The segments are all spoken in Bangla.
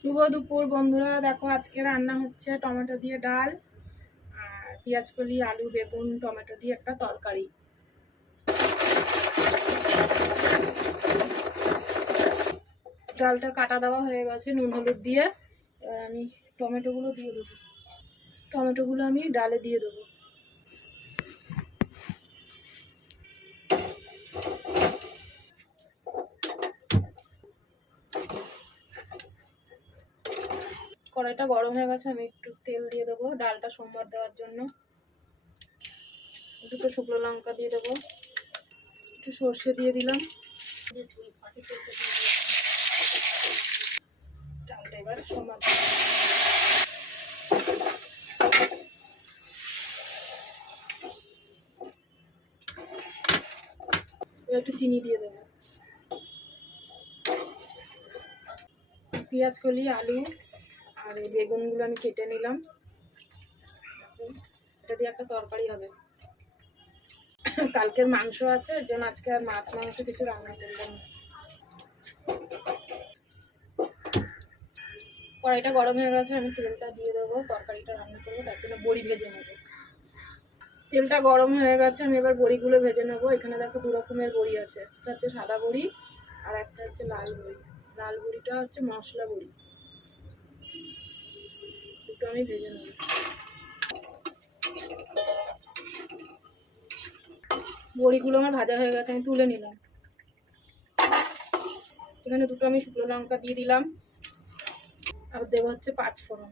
শুভ দুপুর বন্ধুরা। দেখো, আজকে রান্না হচ্ছে টমেটো দিয়ে ডাল আর পেঁয়াজ কলি আলু, বেগুন, টমেটো দিয়ে একটা তরকারি। ডালটা কাটা দেওয়া হয়ে গেছে নুন হলুদ দিয়ে। এবার আমি টমেটোগুলো দিয়ে দেবো। টমেটোগুলো আমি ডালে দিয়ে দেবো। কড়াইটা গরম হয়ে গেছে, আমি একটু তেল দিয়ে দেবো, ডালটা সোমবার দেওয়ার জন্য। দুটো শুকনো লঙ্কা দিয়ে দেবো। একটু সর্ষে দিয়ে দিলাম। ডালটা এবার সোমবার একটু চিনি দিয়ে দেবো। পেঁয়াজ কলি, আলু আর এই বেগুনগুলো আমি কেটে নিলাম। এটা দিয়ে একটা তরকারি হবে। কালকের মাংস আছে এর জন্য আজকে আর মাছ মাংস কিছু রান্না করলাম। কড়াইটা গরম হয়ে গেছে, আমি তেলটা দিয়ে দেবো, তরকারিটা রান্না করব, তার জন্য বড়ি ভেজে নেব। তেলটা গরম হয়ে গেছে, আমি এবার বড়িগুলো ভেজে নেব। এখানে দেখো দু রকমের বড়ি আছে, একটা হচ্ছে সাদা বড়ি আর একটা হচ্ছে লাল বড়ি। লাল বড়িটা হচ্ছে মশলা বড়ি। দুটো আমি ভেজে নেব। বড়িগুলো আমার ভাজা হয়ে গেছে, আমি তুলে নিলাম। এখানে দুটো আমি শুকনো লঙ্কা দিয়ে দিলাম। আর দেবো হচ্ছে পাঁচ ফোড়ন।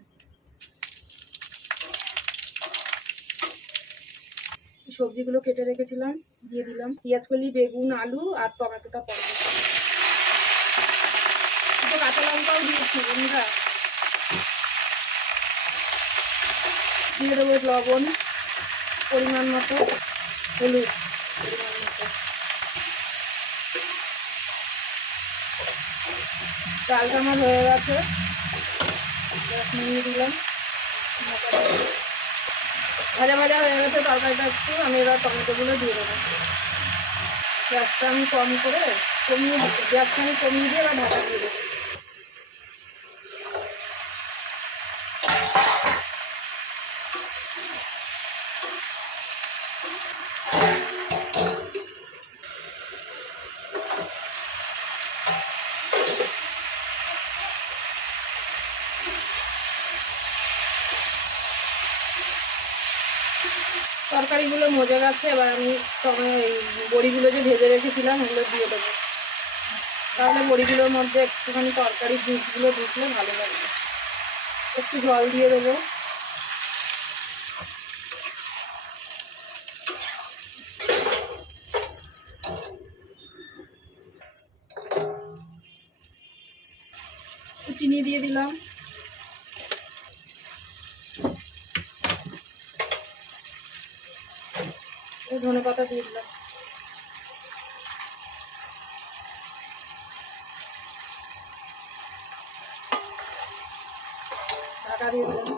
সবজিগুলো কেটে রেখেছিলাম, দিয়ে দিলাম। পেঁয়াজ কলি, বেগুন, আলু আর টমেটোটা পরে কাঁচা লঙ্কাও দিয়েছি বন্ধুরা। দিয়ে দেবো লবণ পরিমাণ মতো, হলুদ ডালটা আমার হয়ে গেছে। নিয়ে দিলাম। ভাজা ভাজা হয়ে গেছে, তরকারিটা একটু, আমি এবার টমেটোগুলো দিয়ে দেবো। গ্যাসটা আমি কম করে কমিয়ে গ্যাসটা আমি কমিয়ে দিয়ে এবার ঢাকা দিয়ে দেবো। তরকারিগুলো মজে গেছে, এবার আমি এই বড়িগুলো যে ভেজে রেখেছিলাম ওগুলো দিয়ে দেবো। তাহলে বড়িগুলোর মধ্যে একটুখানি তরকারি জুসগুলো ঢুকলে ভালো লাগবে। একটু জল দিয়ে দেবো। চিনি দিয়ে দিলাম। ধনে পাতা দিয়ে দিলাম। ঢাকা দিয়ে দিলাম।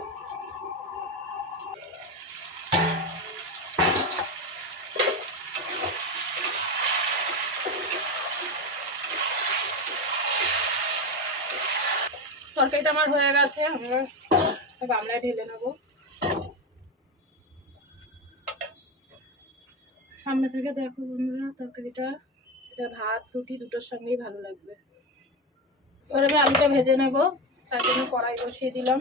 তরকারিটা আমার হয়ে গেছে আমি এবার একটা গামলায় ঢেলে নেব। সামনে থেকে দেখো বন্ধুরা, তরকারিটা। এটা ভাত, রুটি দুটোর সঙ্গেই ভালো লাগবে। এবার আমি আলুটা ভেজে নেব, তার জন্য কড়াই বসিয়ে দিলাম।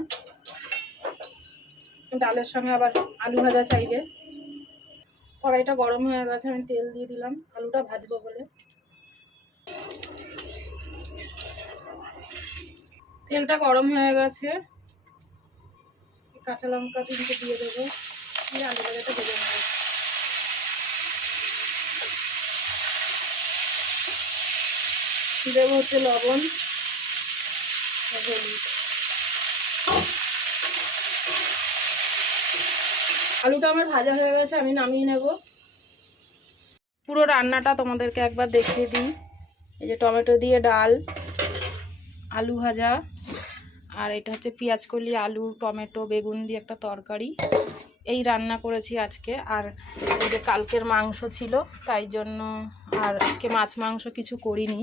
ডালের সঙ্গে আবার আলু ভাজা চাইবে কড়াইটা গরম হয়ে গেছে, আমি তেল দিয়ে দিলাম। আলুটা ভাজবো বলে। তেলটা গরম হয়ে গেছে। কাঁচা লঙ্কা তিনটে দিয়ে দেবো। আলু ভাজাটা ভেজে নেব। দেবো হচ্ছে লবণ হলুদ। আলুটা আমার ভাজা হয়ে গেছে, আমি নামিয়ে নেব। পুরো রান্নাটা তোমাদেরকে একবার দেখিয়ে দিই। এই যে টমেটো দিয়ে ডাল, আলু ভাজা। আর এটা হচ্ছে পেঁয়াজ কলি, আলু, টমেটো, বেগুন দিয়ে একটা তরকারি। এই রান্না করেছি আজকে। আর এই যে কালকের মাংস ছিল, তাই জন্য আর আজকে মাছ মাংস কিছু করিনি।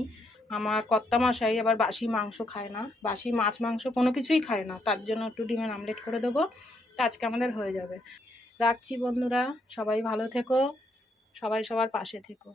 আমার কর্তামশাই আবার বাসি মাংস খায় না। বাসি মাছ মাংস কোনো কিছুই খায় না। তার জন্য একটু ডিমের আমলেট করে দেবো। তা আজকে আমাদের হয়ে যাবে। রাখছি বন্ধুরা। সবাই ভালো থেকো। সবাই সবার পাশে থেকো।